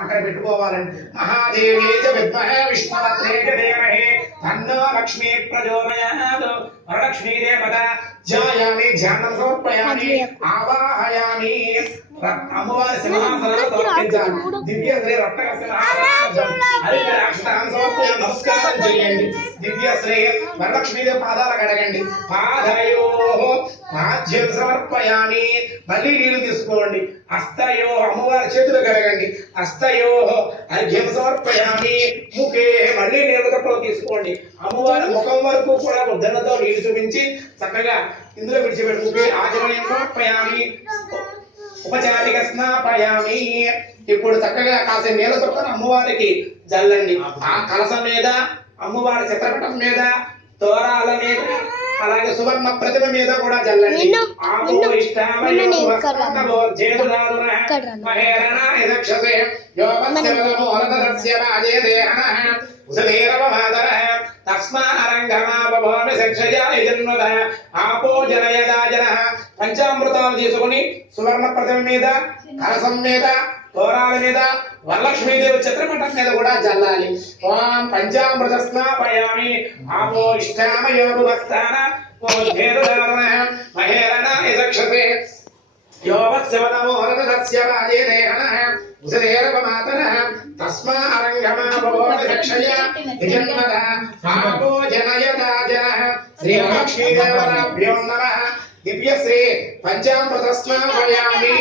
అక్కడ పెట్టుకోవాలండి. మహాదేవి విద్మహే విష్ణువత్రే ధీమహి తన్నో లక్ష్మీ ప్రచోదయాత్. వరలక్ష్మీ దేవత ధ్యాయామి, ధ్యానం సమర్పయామి, ఆవాహయామి. అమ్మవారి సింహాసనాన్ని సమర్పించాలి. దివ్య శ్రీ రత్నక సింహాసనం నమస్కారం చేయండి. దివ్య శ్రీ వరలక్ష్మీదేవి పాదాలు కడగండి. పాదయో పాద్యం సమర్పయామి. మళ్ళీ నీళ్లు తీసుకోండి. హస్తయో అమ్మవారి చేతులు కడగండి. హస్తయో అర్ఘ్యం సమర్పయామి. ముఖే మళ్ళీ నీళ్లు కప్పలు తీసుకోండి. అమ్మవారి ముఖం వరకు కూడా ఉద్దరణతో నీళ్లు చూపించి చక్కగా ఇందులో విడిచిపెట్టి ముఖే ఆచమనీయం సమర్పయామి. ఉపచారిక స్నాపయామి. ఇప్పుడు చక్కగా కాసేపు నీళ్ళ చొక్కన అమ్మవారికి జల్లండి. ఆ కలసం మీద, అమ్మవారి చిత్రపటం మీద, తోరాల మీద, అలాగే సువర్ణ ప్రతిమ మీద కూడా జల్లండి. పంచామృతాలు తీసుకుని సువర్ణ ప్రతిమ మీద, కలసం మీద, తోరాల మీద, వరలక్ష్మీదేవి చిత్రపటం మీద కూడా జల్లాలి. ఓం పంచామృత స్నాపయామి. ఆపో ఇష్టామయోగస్థాన మహేరణాయ దక్షతే యోవత్సవనమోరదస్య రాజేదేహనః ఉసరేరవమాతనః తస్మారంగమాభవోదక్షయ దిజన్మదః ఆపో జనయదాజనః శ్రీలక్ష్మీదేవతాభ్యో నమః. దివ్య శ్రీ పంచామృత స్నాపయామి.